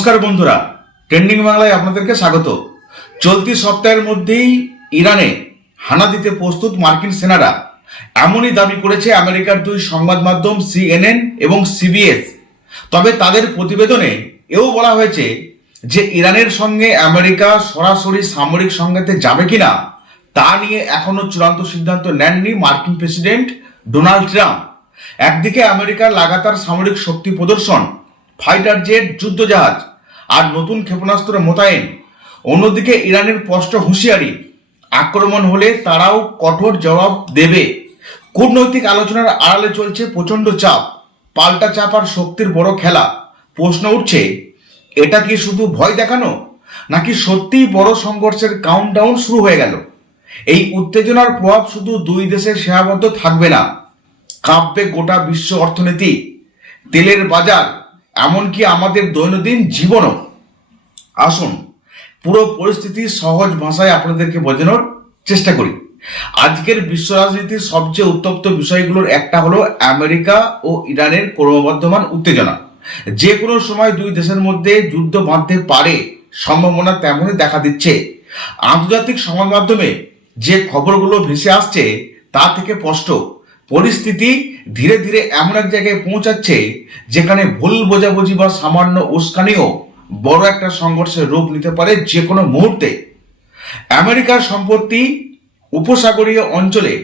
নমস্কার বন্ধুরা, ট্রেন্ডিং বাংলায় আপনাদেরকে স্বাগত। চলতি সপ্তাহের মধ্যেই ইরানে হানা দিতে প্রস্তুত মার্কিন সেনারা, এমনই দাবি করেছে আমেরিকার দুই সংবাদ মাধ্যম CNN এবং CBS। তবে তাদের প্রতিবেদনে এও বলা হয়েছে যে ইরানের সঙ্গে আমেরিকা সরাসরি সামরিক সংঘাতে যাবে কিনা তা নিয়ে এখনো চূড়ান্ত সিদ্ধান্ত নেননি মার্কিন প্রেসিডেন্ট ডোনাল্ড ট্রাম্প। একদিকে আমেরিকার লাগাতার সামরিক শক্তি প্রদর্শন, ফাইটার জেট, যুদ্ধজাহাজ আর নতুন ক্ষেপণাস্ত্র মোতায়েন, অন্যদিকে ইরানের স্পষ্ট হুঁশিয়ারি, আক্রমণ হলে তারাও কঠোর জবাব দেবে। কূটনৈতিক আলোচনার আড়ালে চলছে প্রচণ্ড চাপ, পাল্টা চাপ আর শক্তির বড় খেলা। প্রশ্ন উঠছে, এটা কি শুধু ভয় দেখানো, নাকি সত্যিই বড় সংঘর্ষের কাউন্টডাউন শুরু হয়ে গেল? এই উত্তেজনার প্রভাব শুধু দুই দেশে সীমাবদ্ধ থাকবে না, কাঁপবে গোটা বিশ্ব অর্থনীতি, তেলের বাজার, এমনকি আমাদের দৈনন্দিন জীবনও। আসুন পুরো পরিস্থিতি সহজ ভাষায় আপনাদেরকে বোঝানোর চেষ্টা করি। আজকের বিশ্ব রাজনীতির সবচেয়ে উত্তপ্ত বিষয়গুলোর একটা হলো আমেরিকা ও ইরানের ক্রমবর্ধমান উত্তেজনা। যে কোনো সময় দুই দেশের মধ্যে যুদ্ধ বাঁধতে পারে, সম্ভাবনা তেমনই দেখা দিচ্ছে। আন্তর্জাতিক সংবাদ মাধ্যমে যে খবরগুলো ভেসে আসছে তা থেকে স্পষ্ট, পরিস্থিতি ধীরে ধীরে এমন এক জায়গায় পৌঁছাচ্ছে যেখানে ভুল বোঝাবুঝি বা সামান্য উস্কানিও বড় একটা সংঘর্ষের রূপ নিতে পারে যে কোনো মুহূর্তে। আমেরিকার সম্পত্তি উপসাগরীয় অঞ্চলে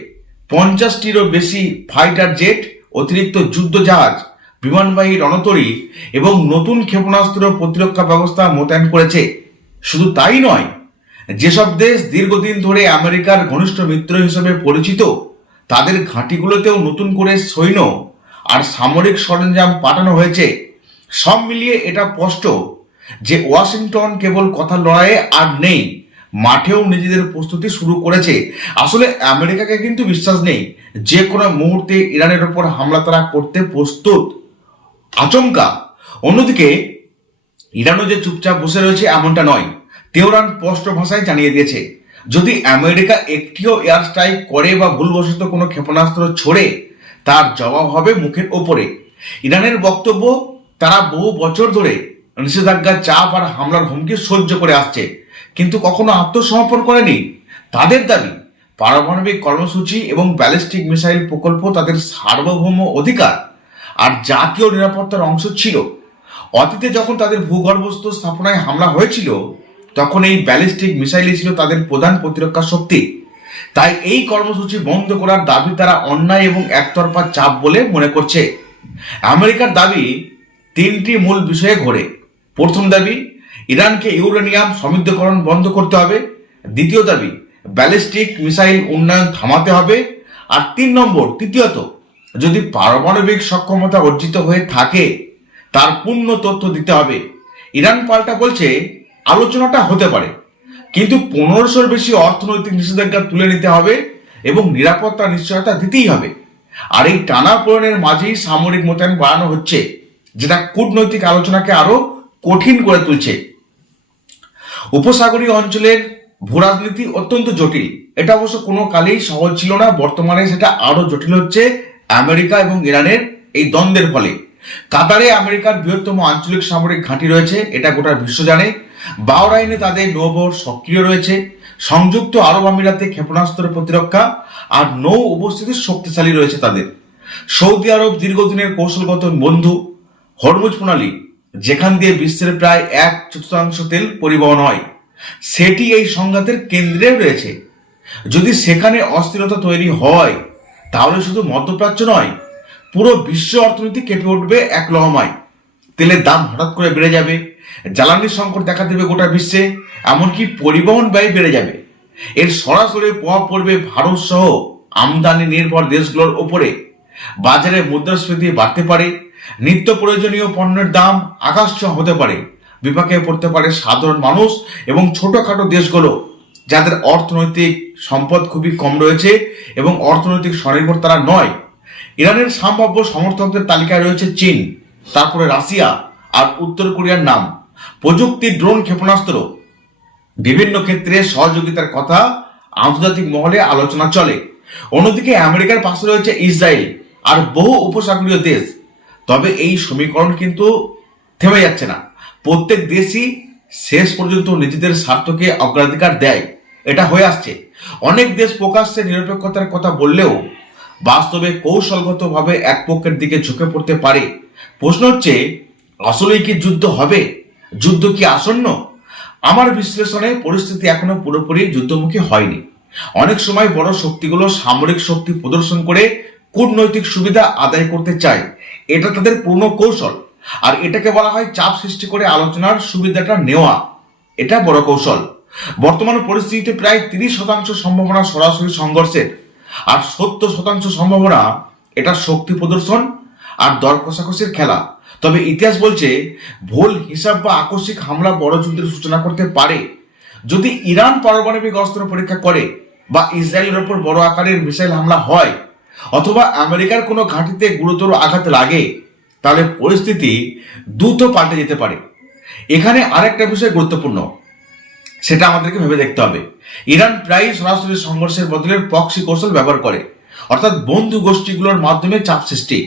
50টিরও বেশি ফাইটার জেট, অতিরিক্ত যুদ্ধজাহাজ, বিমানবাহী রণতরী এবং নতুন ক্ষেপণাস্ত্র প্রতিরক্ষা ব্যবস্থা মোতায়েন করেছে। শুধু তাই নয়, যেসব দেশ দীর্ঘদিন ধরে আমেরিকার ঘনিষ্ঠ মিত্র হিসেবে পরিচিত তাদের ঘাঁটিগুলোতেও নতুন করে সৈন্য আর সামরিক সরঞ্জাম পাঠানো হয়েছে। সব মিলিয়ে এটা স্পষ্ট যে ওয়াশিংটন কেবল কথার লড়াইয়ে আর নেই, মাঠেও নিজেদের প্রস্তুতি শুরু করেছে। আসলে আমেরিকাকে কিন্তু বিশ্বাস নেই, যে কোনো মুহূর্তে ইরানের ওপর হামলা তারা করতে প্রস্তুত। আচমকা। অন্যদিকে ইরানও যে চুপচাপ বসে রয়েছে এমনটা নয়। তেহরান স্পষ্ট ভাষায় জানিয়ে দিয়েছে, যদি আমেরিকা একটিও এয়ার স্ট্রাইক করে বা ভুলবশত কোনো ক্ষেপণাস্ত্র ছোড়ে, তার জবাব হবে মুখের ওপরে। ইরানের বক্তব্য, তারা বহু বছর ধরে নিষেধাজ্ঞা, চাপ আর হামলার হুমকি সহ্য করে আসছে, কিন্তু কখনো আত্মসমর্পণ করেনি। তাদের দাবি, পারমাণবিক কর্মসূচি এবং ব্যালিস্টিক মিসাইল প্রকল্প তাদের সার্বভৌম অধিকার আর জাতীয় নিরাপত্তার অংশ ছিল। অতীতে যখন তাদের ভূগর্ভস্থ স্থাপনায় হামলা হয়েছিল, তখন এই ব্যালিস্টিক মিসাইলই ছিল তাদের প্রধান প্রতিরক্ষা শক্তি। তাই এই কর্মসূচি বন্ধ করার দাবি তারা অন্যায় এবং একতরফা চাপ বলে মনে করছে। আমেরিকার দাবি তিনটি মূল বিষয়ে ঘোরে। প্রথম দাবি, ইরানকে ইউরেনিয়াম সমৃদ্ধকরণ বন্ধ করতে হবে। দ্বিতীয় দাবি, ব্যালিস্টিক মিসাইল উন্নয়ন থামাতে হবে। আর তৃতীয়ত, যদি পারমাণবিক সক্ষমতা অর্জিত হয়ে থাকে তার পূর্ণ তথ্য দিতে হবে। ইরান পাল্টা বলছে, আলোচনাটা হতে পারে, কিন্তু 1500-র বেশি অর্থনৈতিক নিষেধাজ্ঞা তুলে নিতে হবে এবং নিরাপত্তা নিশ্চয়তা দিতেই হবে। আর এই টানাপোড়েনের মাঝেই সামরিক মোতায়েন বাড়ানো হচ্ছে, যেটা কূটনৈতিক আলোচনাকে আরো কঠিন করে তুলছে। উপসাগরীয় অঞ্চলের ভূরাজনীতি অত্যন্ত জটিল। এটা অবশ্য কোনো কালেই সহজ ছিল না, বর্তমানে সেটা আরো জটিল হচ্ছে আমেরিকা এবং ইরানের এই দ্বন্দ্বের ফলে। কাতারে আমেরিকার বৃহত্তম আঞ্চলিক সামরিক ঘাঁটি রয়েছে, এটা গোটা বিশ্ব জানে। বাহরাইনে তাদের নৌবহর সক্রিয় রয়েছে। সংযুক্ত আরব আমিরাতে ক্ষেপণাস্ত্র প্রতিরক্ষা আর নৌ উপস্থিতি শক্তিশালী রয়েছে তাদের। সৌদি আরব দীর্ঘদিনের কৌশলগত বন্ধু। হরমুজ প্রণালী, যেখান দিয়ে বিশ্বের প্রায় 1/4 তেল পরিবহন হয়, সেটি এই সংঘাতের কেন্দ্রে রয়েছে। যদি সেখানে অস্থিরতা তৈরি হয়, তাহলে শুধু মধ্যপ্রাচ্য নয়, পুরো বিশ্ব অর্থনীতি কেঁপে উঠবে এক লহমায়। তেলের দাম হঠাৎ করে বেড়ে যাবে, জ্বালানি সংকট দেখা দেবে গোটা বিশ্বে, এমনকি পরিবহন ব্যয় বেড়ে যাবে। এর সরাসরি প্রভাব পড়বে ভারত সহ আমদানি নির্ভর দেশগুলোর ওপরে। বাজারে মুদ্রাস্ফীতি বাড়তে পারে, নিত্য প্রয়োজনীয় পণ্যের দাম আকাশছোঁয়া হতে পারে। বিপাকে পড়তে পারে সাধারণ মানুষ এবং ছোটখাটো দেশগুলো, যাদের অর্থনৈতিক সম্পদ খুবই কম রয়েছে এবং অর্থনৈতিক স্বনির্ভর তারা নয়। ইরানের সম্ভাব্য সমর্থকদের তালিকায় রয়েছে চীন, তারপরে রাশিয়া আর উত্তর কোরিয়ার নাম। প্রযুক্তি, ড্রোন, ক্ষেপণাস্ত্র, বিভিন্ন ক্ষেত্রে সহযোগিতার কথা আন্তর্জাতিক মহলে আলোচনা চলে। অন্যদিকে আমেরিকার পাশে রয়েছে ইসরায়েল আর বহু উপসাগরীয় দেশ। তবে এই সমীকরণ কিন্তু থেমে যাচ্ছে না। প্রত্যেক দেশই শেষ পর্যন্ত নিজেদের স্বার্থকে অগ্রাধিকার দেয়, এটা হয়ে আসছে। অনেক দেশ প্রকাশ্যে নিরপেক্ষতার কথা বললেও বাস্তবে কৌশলগতভাবে এক পক্ষের দিকে ঝুঁকে পড়তে পারে। প্রশ্ন হচ্ছে, আসলেই কি যুদ্ধ হবে? যুদ্ধ কি আসন্ন? আমার বিশ্লেষণে পরিস্থিতি এখনো পুরোপুরি যুদ্ধমুখী হয়নি। অনেক সময় বড় শক্তিগুলো সামরিক শক্তি প্রদর্শন করে কূটনৈতিক সুবিধা আদায় করতে চায়, এটা তাদের পূর্ণ কৌশল। আর এটাকে বলা হয় চাপ সৃষ্টি করে আলোচনার সুবিধাটা নেওয়া, এটা বড় কৌশল। বর্তমান পরিস্থিতিতে প্রায় 30% সম্ভাবনা সরাসরি সংঘর্ষের, আর 70% সম্ভাবনা এটা শক্তি প্রদর্শন আর দর কষাকষির খেলা। তবে ইতিহাস বলছে ভুল হিসাব বা আকস্মিক হামলা বড় যুদ্ধের সূচনা করতে পারে। যদি ইরান পারমাণবিক অস্ত্র পরীক্ষা করে, বা ইসরায়েলের ওপর বড় আকারের মিসাইল হামলা হয়, অথবা আমেরিকার কোনো ঘাঁটিতে গুরুতর আঘাত লাগে, তাহলে পরিস্থিতি দ্রুত পাল্টে যেতে পারে। এখানে আরেকটা বিষয় গুরুত্বপূর্ণ, সেটা আমাদেরকে ভেবে দেখতে হবে। ইরান প্রায়ই সরাসরি সংঘর্ষের বদলে প্রক্সি কৌশল ব্যবহার করে, অর্থাৎ বন্ধু গোষ্ঠীগুলোর মাধ্যমে চাপ সৃষ্টি।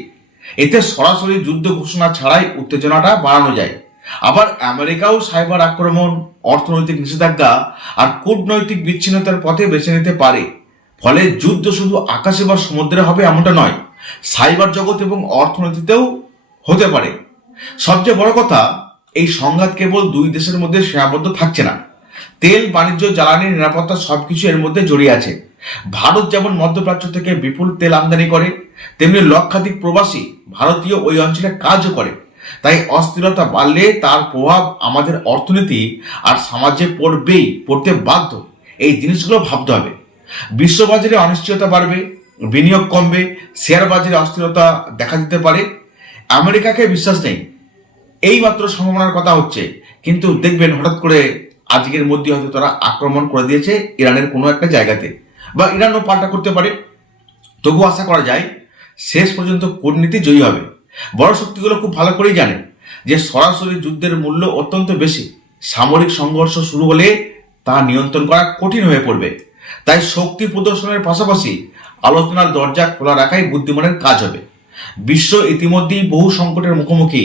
এতে সরাসরি যুদ্ধ ঘোষণা ছাড়াই উত্তেজনাটা বাড়ানো যায়। আবার আমেরিকাও সাইবার আক্রমণ, অর্থনৈতিক নিষেধাজ্ঞা আর কূটনৈতিক বিচ্ছিন্নতার পথে বেছে নিতে পারে। ফলে যুদ্ধ শুধু আকাশে বা সমুদ্রে হবে এমনটা নয়, সাইবার জগৎ এবং অর্থনীতিতেও হতে পারে। সবচেয়ে বড় কথা, এই সংঘাত কেবল দুই দেশের মধ্যে সীমাবদ্ধ থাকছে না। তেল, বাণিজ্য, জ্বালানি, নিরাপত্তা সবকিছু এর মধ্যে জড়িয়ে আছে। ভারত যেমন মধ্যপ্রাচ্য থেকে বিপুল তেল আমদানি করে, তেমনি লক্ষাধিক প্রবাসী ভারতীয় ওই অঞ্চলে কাজও করে। তাই অস্থিরতা বাড়লে তার প্রভাব আমাদের অর্থনীতি আর সমাজে পড়তে বাধ্য। এই জিনিসগুলো ভাবতে হবে। বিশ্ববাজারে অনিশ্চয়তা বাড়বে, বিনিয়োগ কমবে, শেয়ার বাজারে অস্থিরতা দেখা দিতে পারে। আমেরিকাকে বিশ্বাস নেই, এই মাত্র সম্ভাবনার কথা হচ্ছে, কিন্তু দেখবেন হঠাৎ করে আজকের মধ্যে হয়তো তারা আক্রমণ করে দিয়েছে ইরানের কোনো একটা জায়গাতে, বা ইরানও পাল্টা করতে পারে। তবু আশা করা যায় শেষ পর্যন্ত কূটনীতি জয়ী হবে। বড় শক্তিগুলো খুব ভালো করেই জানে যে সরাসরি যুদ্ধের মূল্য অত্যন্ত বেশি। সামরিক সংঘর্ষ শুরু হলে তা নিয়ন্ত্রণ করা কঠিন হয়ে পড়বে। তাই শক্তি প্রদর্শনের পাশাপাশি আলোচনার দরজা খোলা রাখাই বুদ্ধিমানের কাজ হবে। বিশ্ব ইতিমধ্যেই বহু সংকটের মুখোমুখি।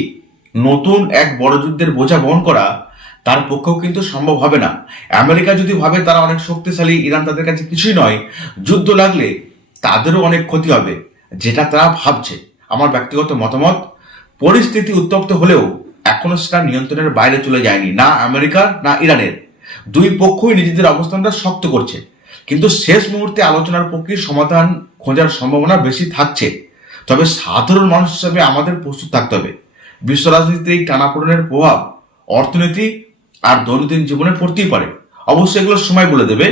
নতুন এক বড় যুদ্ধের বোঝা বহন করা তার পক্ষেও কিন্তু সম্ভব হবে না। আমেরিকা যদি ভাবে তারা অনেক শক্তিশালী, ইরান তাদের কাছে কিছুই নয়, যুদ্ধ লাগলে তাদেরও অনেক ক্ষতি হবে, যেটা তারা ভাবছে। আমার ব্যক্তিগত মতামত, পরিস্থিতি উত্তপ্ত হলেও এখনো সেটা নিয়ন্ত্রণের বাইরে চলে যায়নি, না আমেরিকার না ইরানের। দুই পক্ষই নিজেদের অবস্থানটা শক্ত করছে, কিন্তু শেষ মুহূর্তে আলোচনার পক্ষে সমাধান খোঁজার সম্ভাবনা বেশি থাকছে। তবে সাধারণ মানুষ হিসাবে আমাদের প্রস্তুত থাকতে হবে। বিশ্ব রাজনীতিতে এই টানাপোড়েনের প্রভাব অর্থনীতি আর দৈনন্দিন জীবনে পড়তেই পারে। অবশ্যই এগুলো সময় বলে দেবে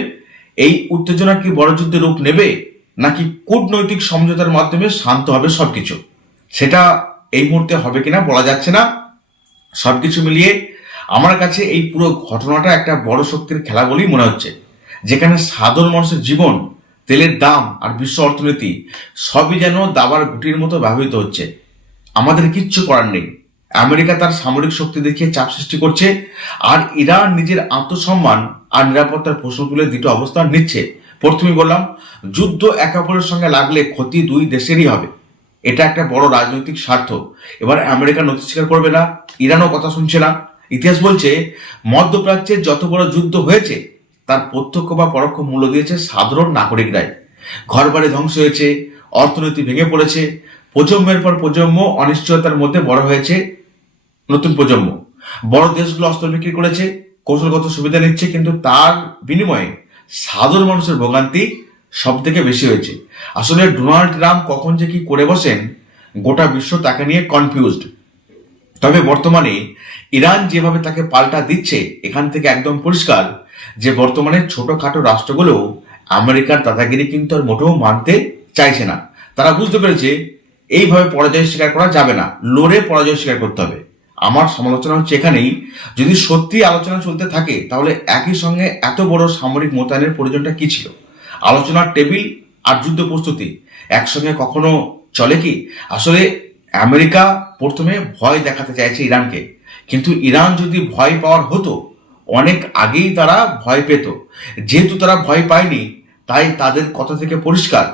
এই উত্তেজনা কি বড় যুদ্ধের রূপ নেবে, নাকি কূটনৈতিক সমঝোতার মাধ্যমে শান্ত হবে সবকিছু। সেটা এই মুহূর্তে হবে কিনা বলা যাচ্ছে না। সবকিছু মিলিয়ে আমার কাছে এই পুরো ঘটনাটা একটা বড় শক্তির খেলা বলেই মনে হচ্ছে, যেখানে সাধারণ মানুষের জীবন, তেলের দাম আর বিশ্ব অর্থনীতি সবই যেন দাবার গুটির মতো ব্যবহৃত হচ্ছে। আমাদের কিচ্ছু করার নেই। আমেরিকা তার সামরিক শক্তি দেখিয়ে চাপ সৃষ্টি করছে, আর ইরান নিজের আত্মসম্মান আর নিরাপত্তার প্রশ্ন তুলে দুটো অবস্থান নিচ্ছে। প্রথমেই বললাম, যুদ্ধ একে অপরের সঙ্গে লাগলে ক্ষতি দুই দেশেরই হবে। এটা একটা বড় রাজনৈতিক স্বার্থ। এবার আমেরিকা নথি স্বীকার করবে না, ইরানও কথা শুনছে না। ইতিহাস বলছে মধ্যপ্রাচ্যে যত বড় যুদ্ধ হয়েছে তার প্রত্যক্ষ বা পরোক্ষ মূল্য দিয়েছে সাধারণ নাগরিকরাই। ঘরবাড়ি ধ্বংস হয়েছে, অর্থনীতি ভেঙে পড়েছে, প্রজন্মের পর প্রজন্ম অনিশ্চয়তার মধ্যে বড় হয়েছে। নতুন প্রজন্ম বড় দেশগুলো অস্ত্র বিক্রি করেছে, কৌশলগত সুবিধা নিচ্ছে, কিন্তু তার বিনিময়ে সাধারণ মানুষের ভোগান্তি সব থেকে বেশি হয়েছে। আসলে ডোনাল্ড ট্রাম্প কখন যে কি করে বসেন, গোটা বিশ্ব তাকে নিয়ে কনফিউজড। তবে বর্তমানে ইরান যেভাবে তাকে পাল্টা দিচ্ছে, এখান থেকে একদম পরিষ্কার যে বর্তমানে ছোটখাটো রাষ্ট্রগুলো আমেরিকার দাদাগিরি কিন্তু আর মোটেও মানতে চাইছে না। তারা বুঝতে পেরেছে এইভাবে পরাজয় স্বীকার করা যাবে না, লড়ে পরাজয় স্বীকার করতে হবে। আমার সমালোচনা হচ্ছে এখানেই, যদি সত্যি আলোচনা চলতে থাকে তাহলে একই সঙ্গে এত বড় সামরিক মোতায়েনের প্রয়োজনটা কি ছিল? আলোচনার টেবিল আর যুদ্ধ প্রস্তুতি একসঙ্গে কখনো চলে কি? আসলে আমেরিকা প্রথমে ভয় দেখাতে চাইছে ইরানকে, কিন্তু ইরান যদি ভয় পাওয়ার হতো অনেক আগেই তারা ভয় পেত। যেহেতু তারা ভয় পায়নি, তাই তাদের কথা থেকে পরিষ্কার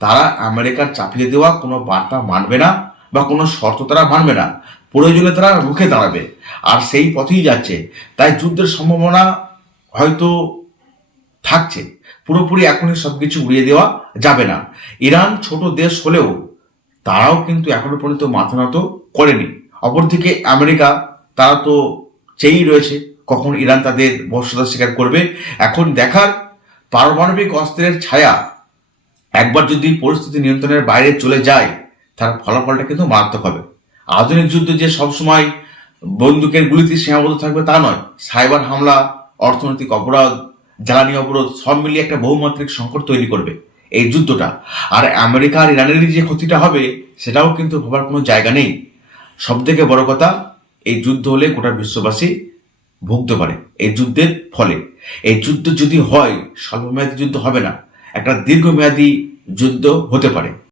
তারা আমেরিকার চাপিয়ে দেওয়া কোনো বার্তা মানবে না বা কোনো শর্ত তারা মানবে না। প্রয়োজনে তারা রুখে দাঁড়াবে, আর সেই পথেই যাচ্ছে। তাই যুদ্ধের সম্ভাবনা হয়তো থাকছে, পুরোপুরি এখনই সবকিছু উড়িয়ে দেওয়া যাবে না। ইরান ছোট দেশ হলেও তারাও কিন্তু এখনো পর্যন্ত মাথা নত করেনি। অপরদিকে আমেরিকা, তারা তো চেয়েই রয়েছে কখন ইরান তাদের বর্ষতা স্বীকার করবে। এখন দেখার, পারমাণবিক অস্ত্রের ছায়া একবার যদি পরিস্থিতি নিয়ন্ত্রণের বাইরে চলে যায়, তার ফলাফলটা কিন্তু মারাত্মক হবে। আধুনিক যুদ্ধ যে সবসময় বন্দুকের গুলিতে সীমাবদ্ধ থাকবে তা নয়। সাইবার হামলা, অর্থনৈতিক অপরাধ, জ্বালানি অবরোধ সব মিলিয়ে একটা বহুমাত্রিক সংকট তৈরি করবে এই যুদ্ধটা। আর আমেরিকা আর ইরানের যে ক্ষতিটা হবে সেটাও কিন্তু ভাবার কোনো জায়গা নেই। সব থেকে বড় কথা, এই যুদ্ধ হলে গোটা বিশ্ববাসী ভুগতে পারে এই যুদ্ধের ফলে। এই যুদ্ধ যদি হয়, স্বল্পমেয়াদী যুদ্ধ হবে না, একটা দীর্ঘমেয়াদী যুদ্ধ হতে পারে।